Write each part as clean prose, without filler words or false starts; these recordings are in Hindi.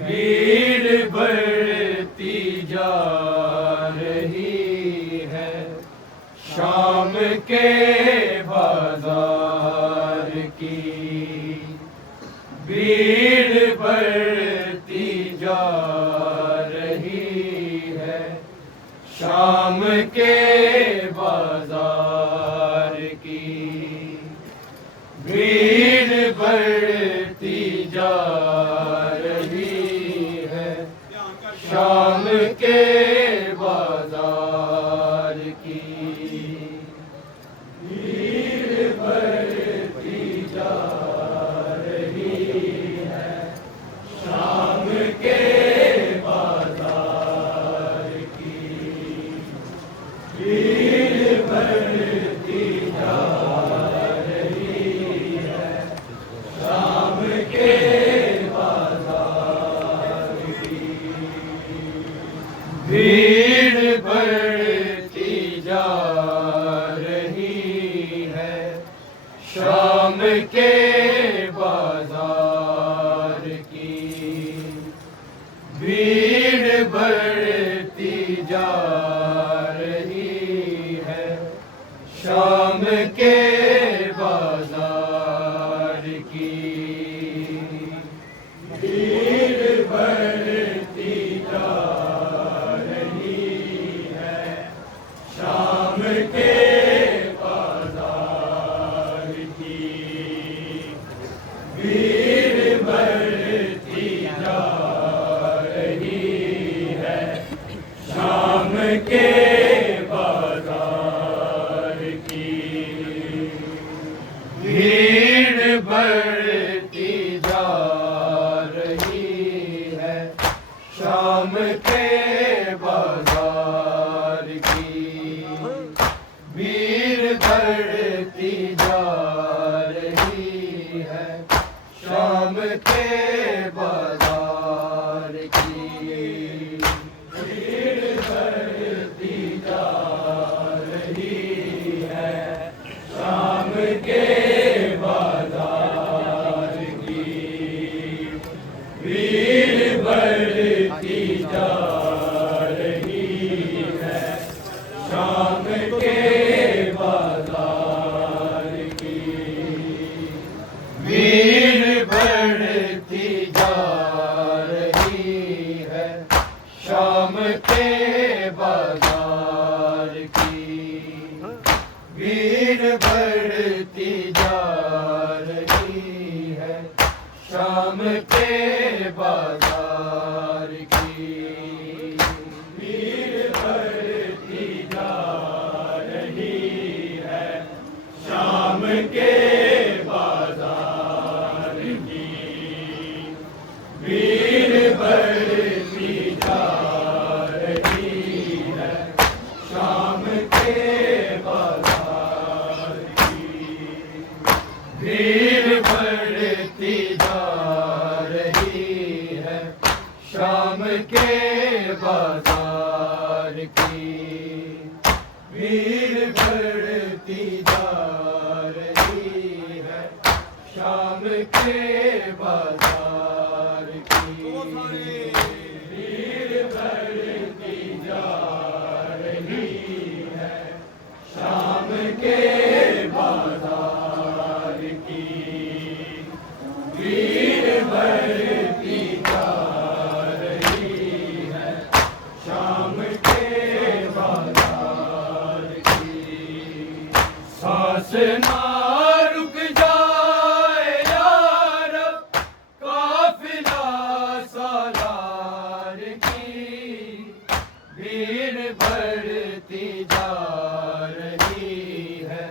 भीड़ बढ़ती जा रही है शाम के बाजार की। भीड़ बढ़ती जा रही है शाम के बाजार की। भीड़ बढ़ती जा रही है शाम के बाजार की। भीड़ बढ़ती जा रही है शाम के बाजार की। भीड़ बढ़ती जा भीड़ बढ़ती जा रही है शाम के बाजार की। भीड़ बढ़ती जा रही है शाम के बाजार की। भीड़ बढ़ती जा शाम के बाजार की। भीड़ बढ़ती जा रही है शाम के बाजार की। भीड़ बढ़ती जा रही है शाम के बाजार की। भीड़ बढ़ती जा रही है शाम के बाजार की। भीड़ बढ़ती जा रही है शाम के बाजार की। भीड़ बढ़ती जा रही है शाम के बाजार की। भीड़ बढ़ती जा रही है शाम के बाजार की। भीड़ बढ़ती जा रही है शाम के बाजार की। भीड़ बढ़ती जा रही है शाम के बाजार की। भीड़ बढ़ती जा रही है शाम के बाजार की। भीड़ बढ़ती जा रही है शाम के बाजार की। भीड़ बढ़ती जा रही है शाम के बाजार की। भीड़ बढ़ती जा रही है शाम के बाजार की। भीड़ बढ़ती जा रही है शाम के बाजार की। सांस ना रुक जाए यार काफिला सालार की। भीड़ बढ़ती जा रही है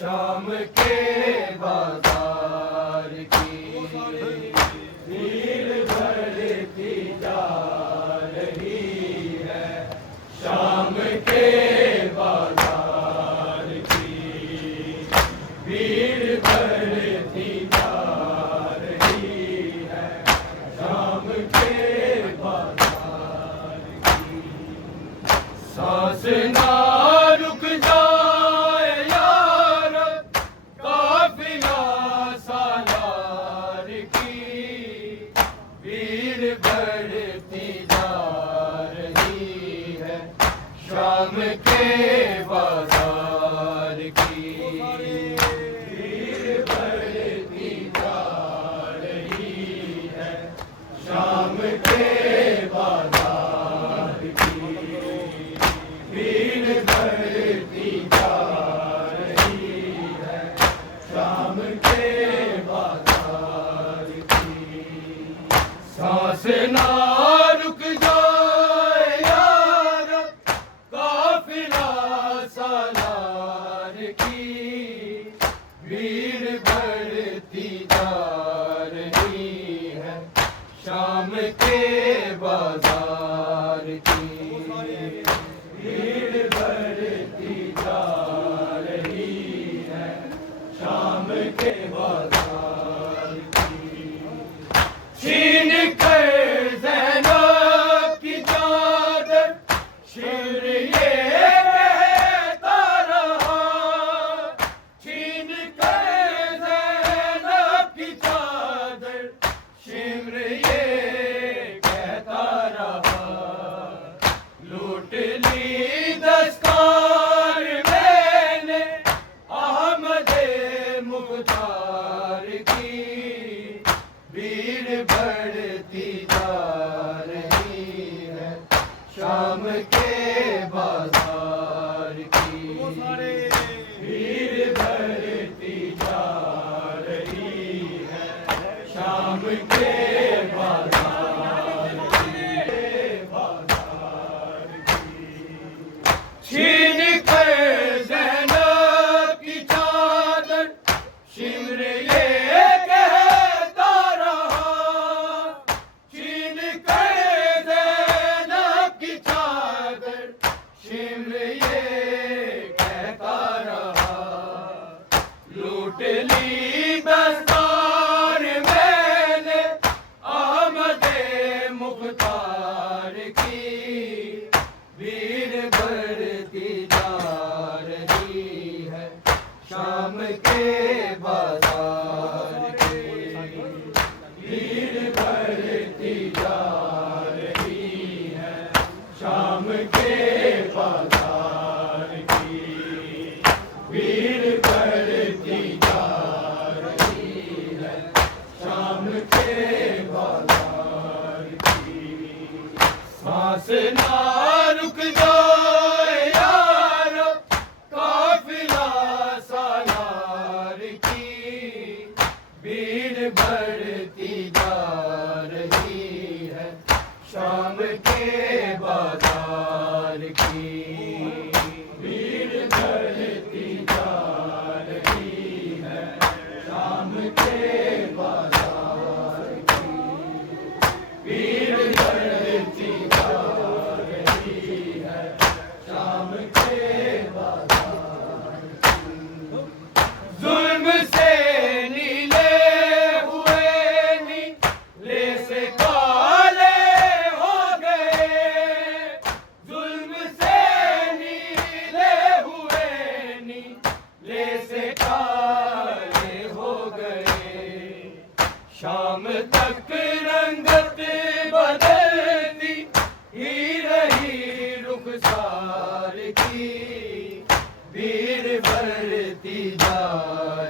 शाम के बाजार की। भीड़ बढ़ती जा रही है शाम के बाजार की। भीड़ बढ़ती जा रही है शाम के बाजार की। सांस ना रुक जाए यार काफिला सालार की। भीड़ बढ़ती जा रही है शाम के बाजार की। भीड़ बढ़ती जा रही है शाम के बाजार की। भीड़ बढ़ती जा रही है शाम के बाजार की। सांस ना रुक जाए यार काफिला सालार की। भीड़ बढ़ती जा रही है शाम के बाजार की। भीड़ बढ़ती जा रही है शाम के बाजार की। छीन कर ज़ैनब की चादर शिमर ये कहता रहा। छीन कर ज़ैनब की चादर शिमर ये कहता रहा। लूट ली दस्तार मैंने अहमदे मुख्तार की। भीड़ बढ़ती जा रही है शाम के बाजार की। भीड़ बढ़ती जा रही है शाम के बाजार की। छीन कर ज़ैनब की चादर शिमर ये कहता रहा। छीन कर ज़ैनब की चादर शिमर ये कहता रहा। लूट ली दस्तार मैंने अहमदे मुख्तार की। भीड़ बढ़ती जा रही है शाम के बाजार की। भीड़ बढ़ती जा रही है शाम के बाजार की। भीड़ बढ़ती जा रही है शाम के बाजार की। सांस ना रुक जाए यार काफिला सालार की। भीड़ बढ़ती जा रही है शाम के बाजार की। भीड़ बढ़ती जा रही है शाम के बाजार की। भीड़ बढ़ती जा रही है शाम के बाजार की। जुल्म से नीले हुए नीले से काले हो गए। जुल्म से नीले हुए नीले से काले हो गए। शाम तक रंगत बदलती ही रही रुखसार की। भीड़ बढ़ती जा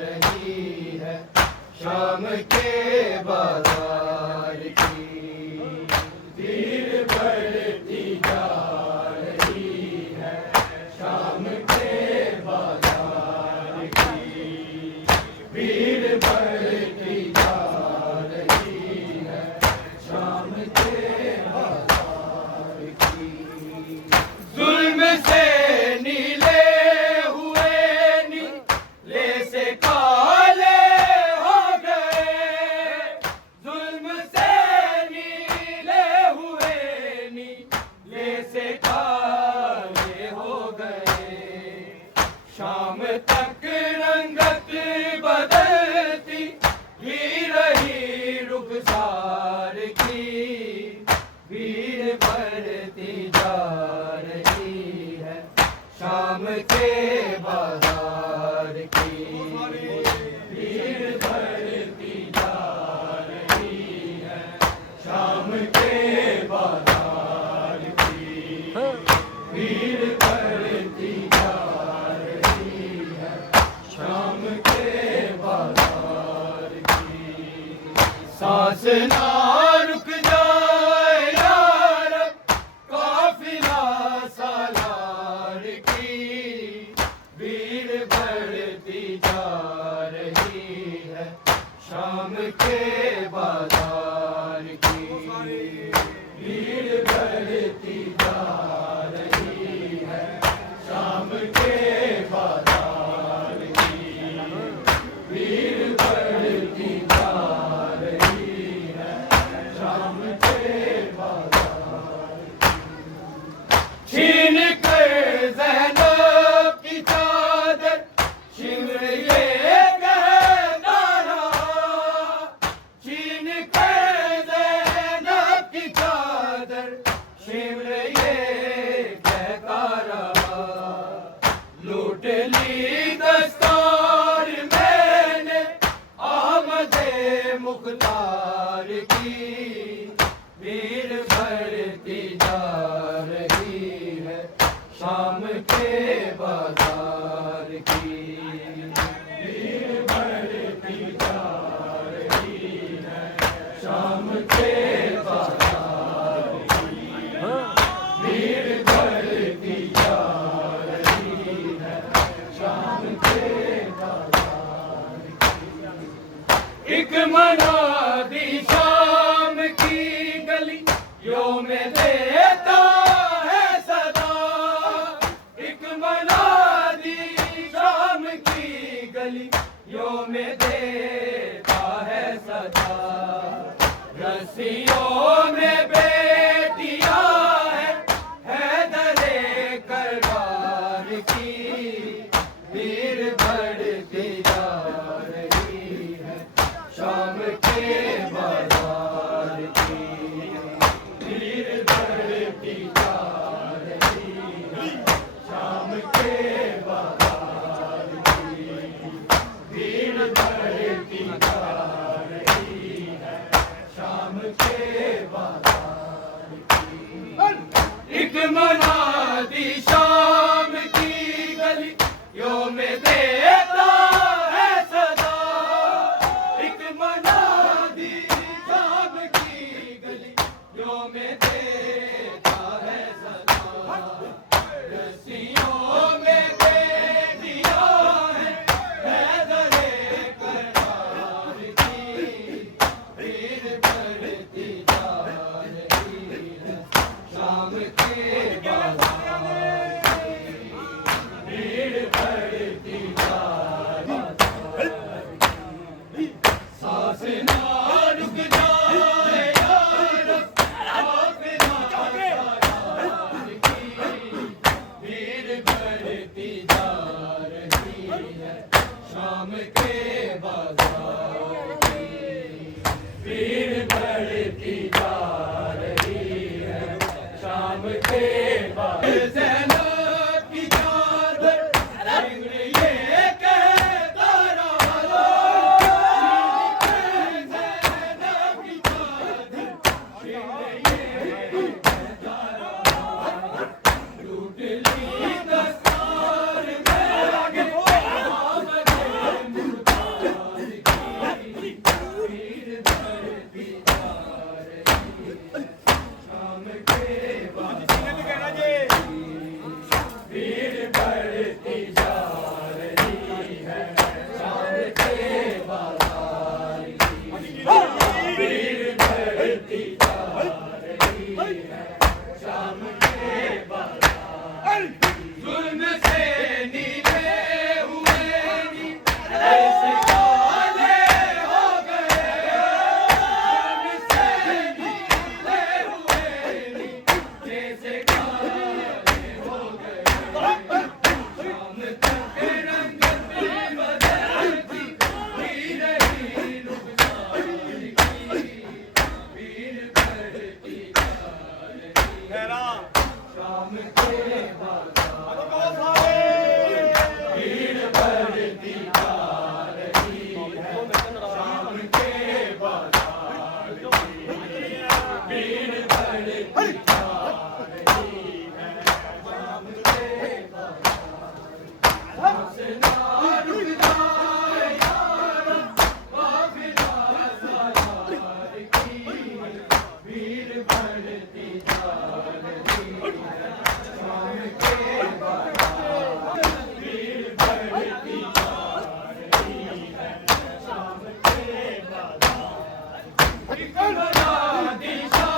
रही है शाम के बाजार की। भीड़ बढ़ती जा रही है शाम के बाजार की। भीड़ बढ़ती जा रही है शाम के बाजार की। जुल्म से नीले हुए नीले से काले हो गए। जुल्म से नीले हुए नीले से काले हो गए। शाम तक रंगत बदलती ही रही रुखसार की। भीड़ बढ़ती जा रही है शाम के बाजार की। भीड़ बढ़ती जा रही है शाम भीड़ बढ़ती जा रही है शाम के बाजार की, भीड़ बढ़ती जा रही है शाम के बाजार की। छीन कर ज़ैनब की चादर शिमर ये कहता रहा, छीन कर ज़ैनब की चादर शिमर ये कहता रहा। लूट ली दस्तार मैंने आमदे मुख्तार की, भीड़ बढ़ती जा रही है शाम के बाजार की, भीड़ बढ़ती जा रही है शाम के बाजार की, भीड़ बढ़ती जा रही है शाम के बाजार की। एक मनादी शाम की गली यो में देता है सदा, एक मनादी शाम की गली यो में देता है सदा। रस्सियों में बेटियां है दरे करवार की, भीड़ बढ़ती जा रही है शाम के बाजार की, भीड़ बढ़ती जा रही है शाम के बाजार की, भीड़ बढ़ती जा रही है शाम के बाजार की। एक मनादी शाम की गली यो में देता है सदा, एक मनादी शाम की गली यो में देता है सदा। रस्सियों में बेटियां है दरे करवार की, भीड़ बढ़ती जा रही है शाम के बाजार की, भीड़ बढ़ती जा रही है। सांस ना रुक जाए यार, आँख ना यार की, भीड़ बढ़ती जा रही है शाम के बाजार की, भीड़ बढ़ती जा रही है शाम के बाजार। ज़ैनब की चादर शिमर ये कहता रहा, छीन कर ज़ैनब की चादर शिमर ये कहता रहा। लूट ली दस्तार मैंने आमदे मुख्तार की, भीड़ बढ़ती जा रही है शाम के बाजार की, भीड़ बढ़ती जा रही है शाम के बाजार की, भीड़ बढ़ती जा रही है शाम के बाजार की। जुल्म से नीले हुए नी ऐसे काले हो गए, जुल्म से नीले हुए नी जैसे काले हो गए। शाम तक रंगत बदलती ही रही रुखसार की, भीड़ बढ़ती जा रही है शाम के बाजार की, भीड़ बढ़ती जा रही है शाम के बाजार की, भीड़ बढ़ती जा रही है शाम के बाजार की। सांस ना रुक जाए यार, काफिला सवार की, भीड़ बढ़ती जा रही है शाम के बाजार की, भीड़ बढ़ती जा रही है शाम के बाजार की। एक मनादी शाम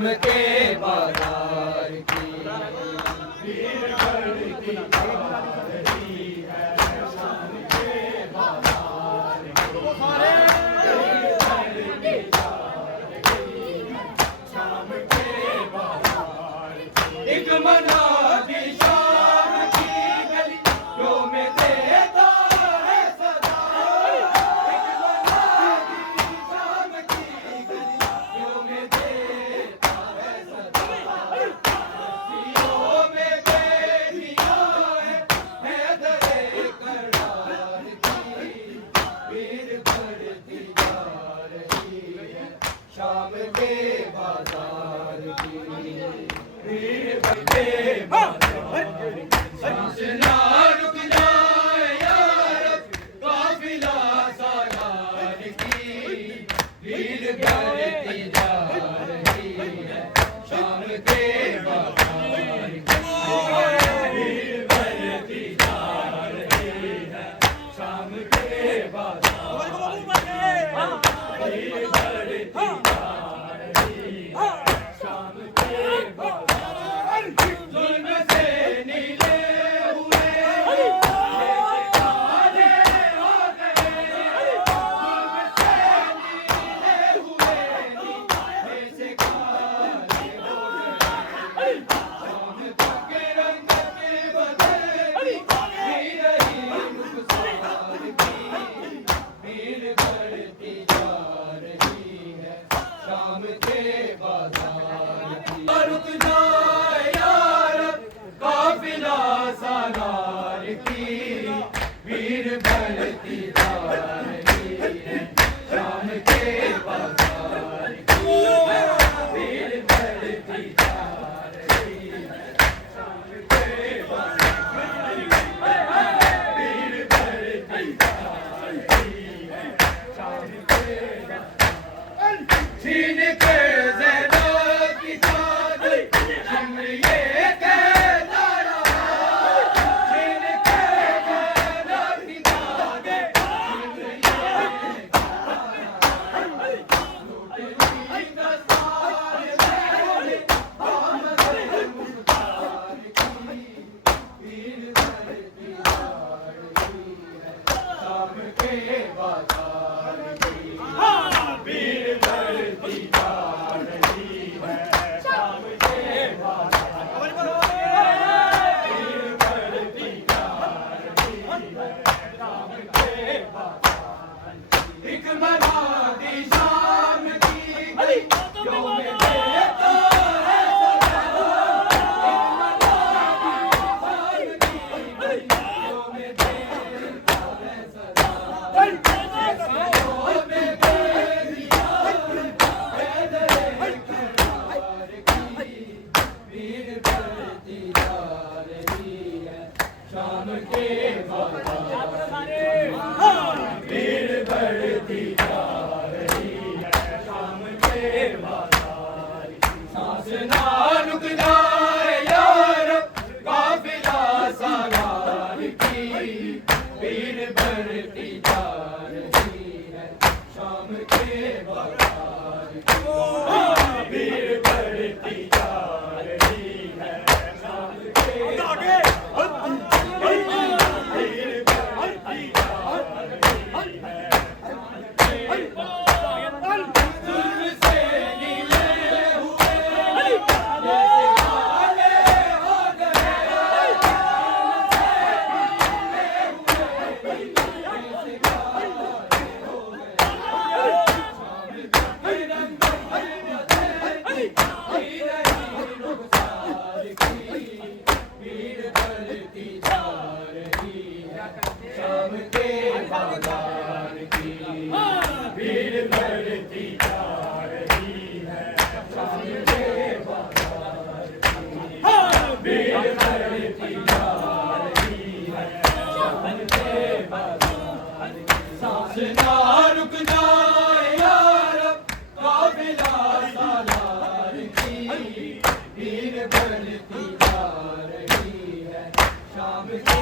शाम के बाजार की भीड़ बढ़ती जा रही है, शाम के बाजार की शाम के बाजार एक मना दी शाम की गलियों में देता है सदा, एक मना दी शाम की गलियों में देता है सदा, बस्तियों में बेटियां है दरे करार की भीड़ बढ़ती जा रही है, शाम के बाजार की भीड़ बढ़ते सांस ना रुक जाए यार, काफिला सालार की भीड़ बढ़ती जा रही है, शाम के बाजार की भीड़ बढ़ती जा रही है, शाम के बाजार भीड़ बढ़ती जा रही है, शाम के बाजार जुल्म से नीले हुए काले हो गए, जुल्म से नीले हुए ऐसे काले हो गए, शाम तक रंग के बदलती रही नुकसान की भीड़ बढ़ती जा रही है, शाम के बाजार की रुक जाए यार, काफिला सालार की भीड़ बढ़ती जा रही है, शाम के बाजार की भीड़ बढ़ती जा रही है, शाम के बाजार भीड़ बढ़ती जा रही है, शाम के बाजार छीन के ज़ैना की चादर शिमरिये कहता रहा, छीन के ज़ैना की चादर शिमरिये कहता रहा, लूट ली दस्तार मैंने आमद मुख्तार की भीड़ बढ़ती जा रही है, शाम के बाजार की भीड़ बढ़ती जा रही है, शाम के बाजार भीड़ बढ़ती जा रही है, शाम के बाजार एक मना दी शाम की गलियों में देता है सदा, एक मना दी शाम की गलियों में देता है सदा, बस्तियों में बेटियां है दरे करार की भीड़ बढ़ती जा रही है, शाम के बाजार भीड़ बढ़ती जा रही है, शाम के बाजार सांस ना रुक जाए यार, काफिला सालार की भीड़ बढ़ती जा रही है, शाम के बाजार भीड़ बढ़ती जा रही है, शाम के भीड़ बढ़ती जा रही है, जुल्म से नीले हुए जैसे काले हो गए, जैसे काले हो गए, शाम तक रंग बदलती रही नुकसान की भीड़ बढ़ती जा रही है, शाम के बाजार की भीड़ बढ़ती जा रही है, शाम के बाजार भीड़ बढ़ती जा रही है, शाम के बाजार सांस ना रुक जाए यार, काफिला सालार की भीड़ बढ़ती जा रही है, शाम के